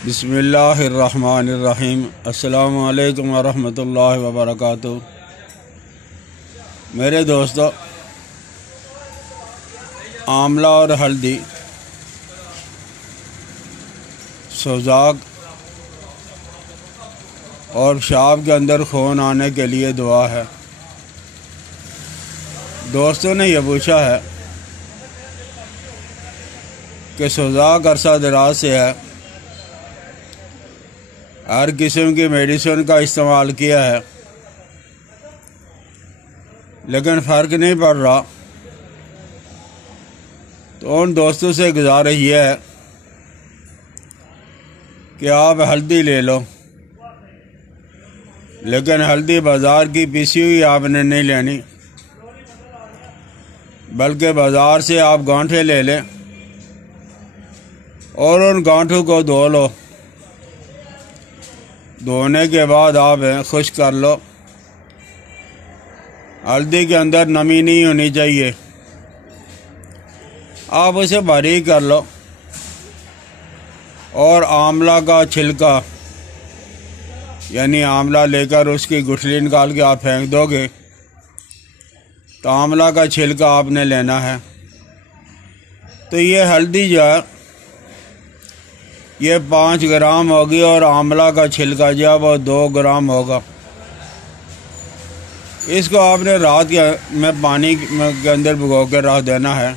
बिस्मिल्लाहिर्रहमानिर्रहीम। अस्सलामु अलैकुम वरहमतुल्लाहि वबरकातुहू। मेरे दोस्तों, आंवला और हल्दी सोजाक और पेशाब के अंदर खून आने के लिए दुआ है। दोस्तों ने यह पूछा है कि सोजाक अरसा दराज से है, हर किस्म की मेडिसिन का इस्तेमाल किया है लेकिन फ़र्क नहीं पड़ रहा। तो उन दोस्तों से गुजारिश ये है कि आप हल्दी ले लो, लेकिन हल्दी बाज़ार की पीसी हुई आपने नहीं लेनी, बल्कि बाज़ार से आप गांठे ले लें और उन गांठों को धो लो। धोने के बाद आप खुश्क कर लो। हल्दी के अंदर नमी नहीं होनी चाहिए, आप उसे बारीक कर लो और आंवला का छिलका यानी आंवला लेकर उसकी गुठली निकाल के आप फेंक दोगे तो आंवला का छिलका आपने लेना है। तो ये हल्दी जो है ये 5 ग्राम होगी और आंवला का छिलका जो है वो 2 ग्राम होगा। इसको आपने रात में पानी के अंदर भिगो के रख देना है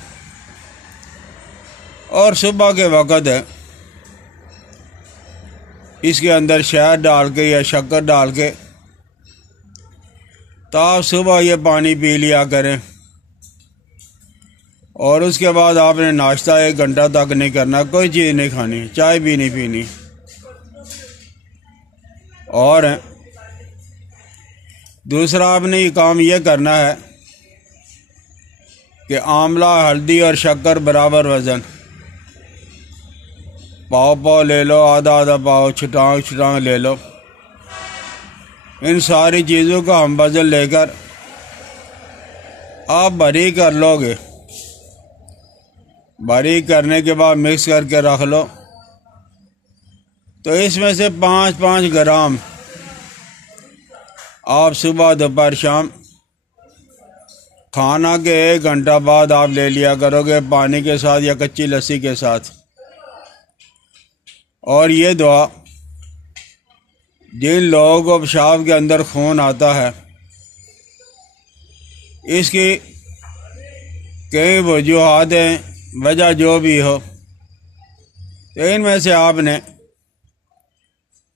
और सुबह के वक़्त इसके अंदर शहद डाल के या शक्कर डाल के तो आप सुबह ये पानी पी लिया करें। और उसके बाद आपने नाश्ता 1 घंटा तक नहीं करना, कोई चीज़ नहीं खानी, चाय भी नहीं पीनी। और दूसरा आपने ये काम ये करना है कि आंवला, हल्दी और शक्कर बराबर वज़न, पाव ले लो, आधा पाव, छटांग ले लो। इन सारी चीज़ों का हम वज़न लेकर आप बारीक कर लोगे। बारीक करने के बाद मिक्स करके रख लो। तो इसमें से 5-5 ग्राम आप सुबह, दोपहर, शाम खाना के 1 घंटा बाद आप ले लिया करोगे, पानी के साथ या कच्ची लस्सी के साथ। और ये दुआ जिन लोगों को पेशाब के अंदर खून आता है, इसकी कई वजूहात हैं, वजह जो भी हो, तो इनमें से आपने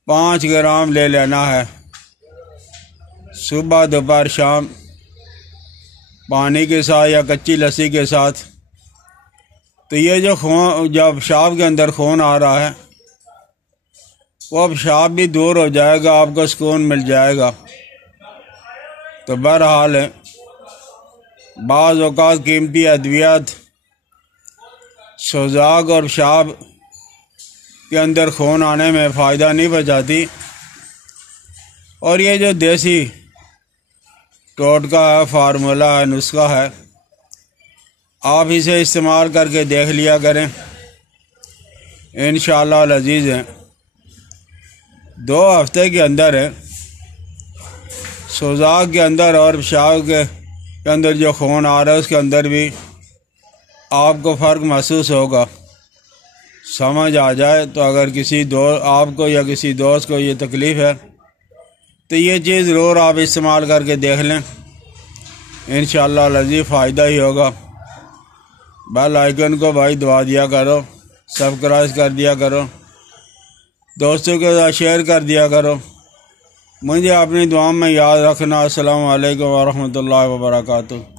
5 ग्राम ले लेना है सुबह, दोपहर, शाम, पानी के साथ या कच्ची लस्सी के साथ। तो ये जो खून, जब पेशाब के अंदर खून आ रहा है, वो पेशाब भी दूर हो जाएगा, आपको सुकून मिल जाएगा। तो बहरहाल बाज़ औक़ात कीमती अद्वियात सोजाक और पेशाब के अंदर खून आने में फ़ायदा नहीं पहुँचाती। और ये जो देसी टोटका है, फार्मूला है, नुस्खा है, आप इसे इस्तेमाल करके देख लिया करें। इंशाअल्लाह अज़ीज़ हैं 2 हफ्ते के अंदर सोजाक के अंदर और पेशाब के अंदर जो खून आ रहा है उसके अंदर भी आपको फ़र्क महसूस होगा। समझ आ जाए तो अगर आपको या किसी दोस्त को ये तकलीफ़ है तो ये चीज़ ज़रूर आप इस्तेमाल करके देख लें, इंशाअल्लाह लज़ीज़ फ़ायदा ही होगा। बेल आइकन को भाई दबा दिया करो, सब्सक्राइब कर दिया करो, दोस्तों के साथ शेयर कर दिया करो। मुझे अपनी दुआ में याद रखना। अस्सलामु अलैकुम वरहमतुल्लाहि वबरकातुहू।